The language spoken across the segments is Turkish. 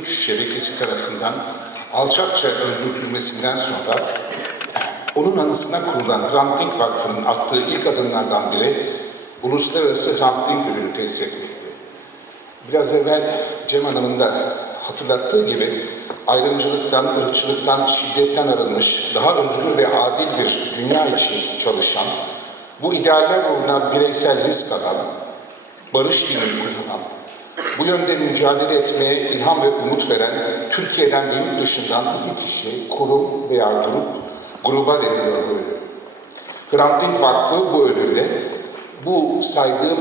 suç şebekesi tarafından alçakça öldürülmesinden sonra onun anısına kurulan Hrant Vakfı'nın attığı ilk adımlardan biri Uluslararası Hrant Dink Ödülü tesis etmekti. Biraz evvel Cem Hanım'ın da hatırlattığı gibi ayrımcılıktan, ırkçılıktan, şiddetten arınmış, daha özgür ve adil bir dünya için çalışan, bu idealler uğruna bireysel risk alan, barış dilini kullanan, bu yönde mücadele etmeye ilham ve umut veren Türkiye'den ve yurt dışından iki kişi, kurum veya grup, gruba veriliyor bu ödül. Hrant Dink Vakfı bu ödülle bu saydığım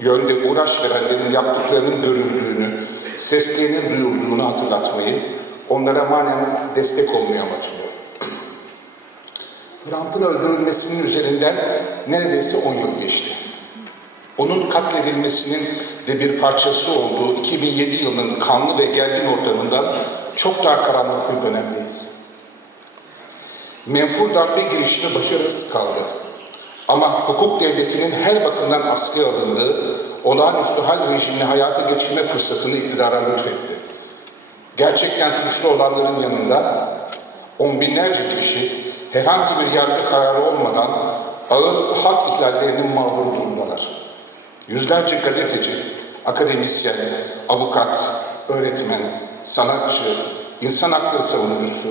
yönde uğraş verenlerin yaptıklarının görüldüğünü, seslerinin duyulduğunu hatırlatmayı, onlara manen destek olmayı amaçlıyor. Hrant'ın öldürülmesinin üzerinden neredeyse 10 yıl geçti. Onun katledilmesinin de bir parçası olduğu 2007 yılının kanlı ve gergin ortamından çok daha karanlık bir dönemdeyiz. Menfur darbe girişimi başarısız kaldı. Ama hukuk devletinin her bakımdan askıya alındığı olağanüstü hal rejimini hayata geçirme fırsatını iktidara lütfetti. Gerçekten suçlu olanların yanında on binlerce kişi herhangi bir yargı kararı olmadan ağır hak ihlallerinin mağduru durumdalar. Yüzlerce gazeteci, akademisyen, avukat, öğretmen, sanatçı, insan hakları savunucusu,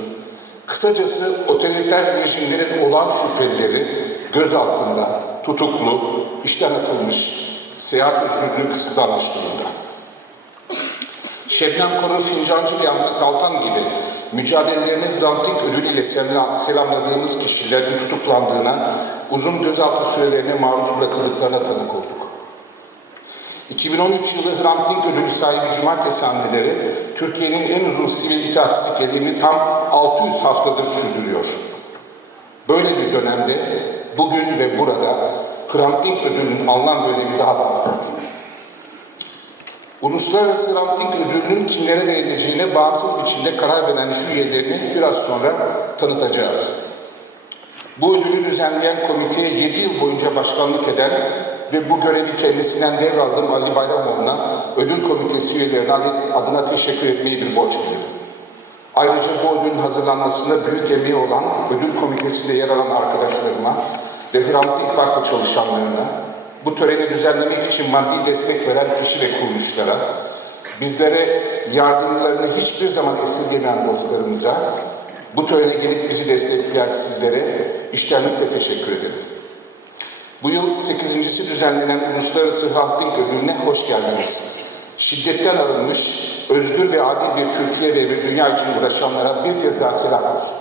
kısacası otoriter rejimlerin olan şüphelileri gözaltında, tutuklu, işten atılmış, seyahat özgürlüğü kısıtlanmış durumda. Şebnem Korur Fincancı ve Ahmet Altan gibi mücadelelerini Hrant Dink ödülüyle selam- selamladığımız kişilerin tutuklandığına, uzun gözaltı sürelerine maruz bırakıldıklarına tanık olduk. 2013 yılı Hrant Dink ödülü sahibi Cumartesi hamleleri Türkiye'nin en uzun sivil itaatsizlik eylemini tam 600 haftadır sürdürüyor. Böyle bir dönemde bugün ve burada Hrant Dink ödülünün anlam ve daha da artıyor. Uluslararası Hrant Dink ödülünün kimlere verileceğine bağımsız biçimde karar veren jüri üyelerini biraz sonra tanıtacağız. Bu ödülü düzenleyen komiteye 7 yıl boyunca başkanlık eden ve bu görevi kendisinden devraldığım Ali Bayramoğlu'na ödül komitesi üyelerine adına teşekkür etmeyi bir borç biliyorum. Ayrıca bu ödülün hazırlanmasında büyük emeği olan ödül komitesinde yer alan arkadaşlarıma ve Hrant Dink Vakfı çalışanlarına, bu töreni düzenlemek için maddi destek veren kişi ve kuruluşlara, bizlere yardımlarını hiçbir zaman esirgemeyen dostlarımıza, bu törene gelip bizi destekleyen sizlere iştenlikle teşekkür ederim. Bu yıl 8.si düzenlenen Uluslararası Hrant Dink Ödülü'ne hoş geldiniz. Şiddetten arınmış, özgür ve adil bir Türkiye ve bir dünya için uğraşanlara bir kez daha selam olsun.